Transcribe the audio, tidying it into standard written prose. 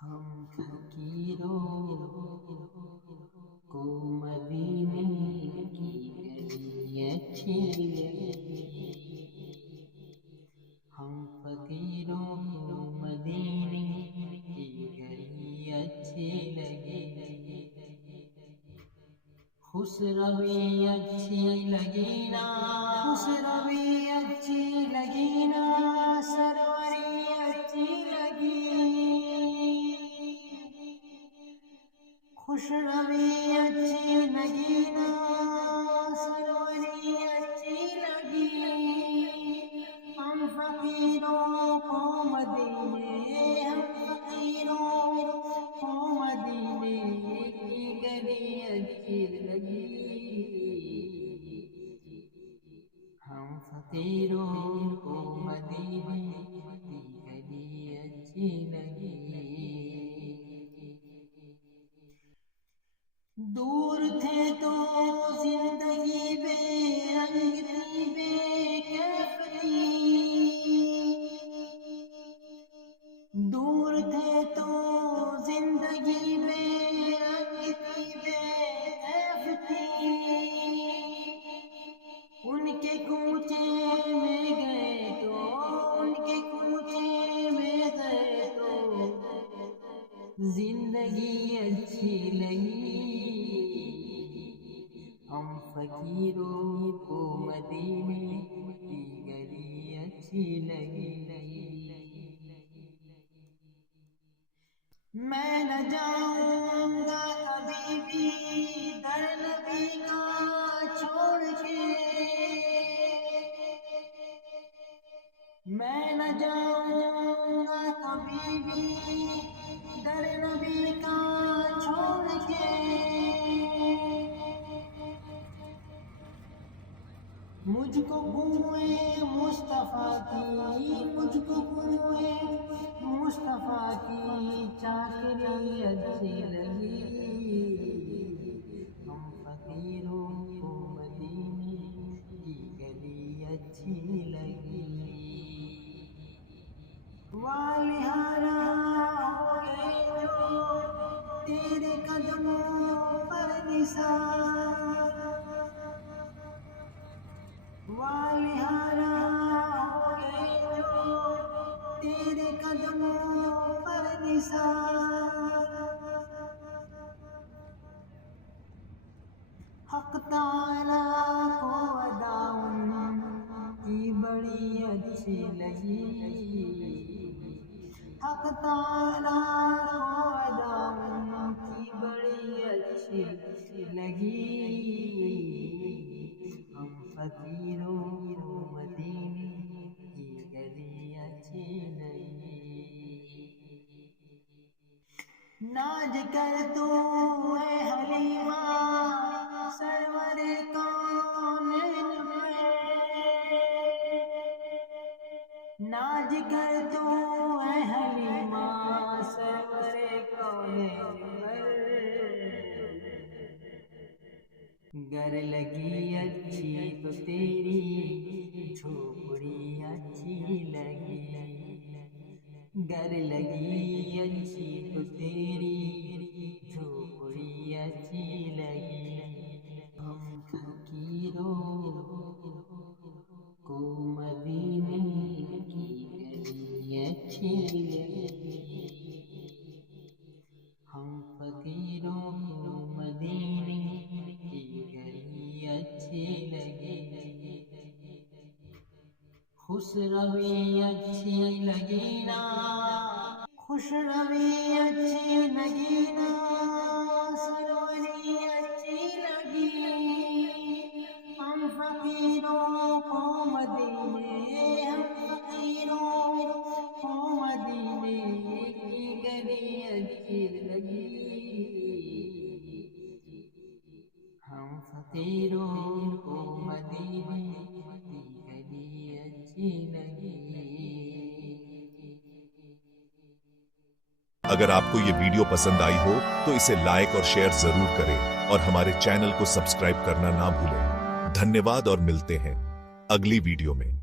ہم فقیروں کو مدینے کی گلی اچھی لگی، ہم فقیروں کو مدینے کی گلی اچھی لگی، خوش روی اچھی لگی نا، خوش روی اچھی لگی نا، سروری اچھی لگی، خوش روی اچھی لگی نا، سروری اچھی لگی، ہم فقیروں کو مدینے، ہم فقیروں کو مدینے کی گلی اچھی لگی، ہم فقیروں کو مدینے کی گلی اچھی لگی، دور تھے تو زندگی بے رنگ تھی، بے کیف تھی، دور تھے تو زندگی بے رنگ تھی، بے کیف تھی، ان کے کوچے میں گئے تو، ان کے کوچے میں گئے تو زندگی اچھی لگی، ہم فقیروں کو مدینے کی گلی اچھی لگی، میں نہ جاؤں گا کبھی بھی در نبی کا چھوڑ کے، میں نہ جاؤں گا کبھی بھی در نبی کا چھوڑ کے، مجھ کو بوئے مصطفیٰ کی، مجھ کو بوئے مصطفیٰ کی چاکری اچھی لگی، ہم فقیروں کو مدینے کی گلی اچھی لگی، والہارا ہو گئے جو تیرے قدموں پر نثار، والہارا ہو گئے جو تیرے قدموں پر نثار، حق تعالیٰ کو ادا ان کی بڑی اچھی لگی، حق تعالیٰ کو ادا ان کی بڑی اچھی لگی، ہم فقیروں کو مدینے کی گلی اچھی لگی، ناز کر تو اے حلیمہ سرور کونین پہ، ناز کر تو اے حلیمہ سرور کونین پر، گر لگی اچھی تو تیری جھوپڑی اچھی لگی، گر لگی اچھی تو تیری جھوپڑی اچھی لگی، ہم فقیروں کو مدینے کی گلی اچھی لگی، ہم فقیروں کو مدینے کی گلی اچھی لگی، خوش روی اچھی لگی نا، خوش روی اچھی لگی نا، سروری اچھی لگی، ہم فقیروں کو مدینے، ہم فقیروں کو مدینے کی گلی اچھی لگی، ہم فقیروں کو مدینے کی گلی اچھی لگی۔ اگر آپ کو یہ ویڈیو پسند آئی ہو تو اسے لائک اور شیئر ضرور کریں اور ہمارے چینل کو سبسکرائب کرنا نہ بھولیں۔ دھنیہ واد اور ملتے ہیں اگلی ویڈیو میں۔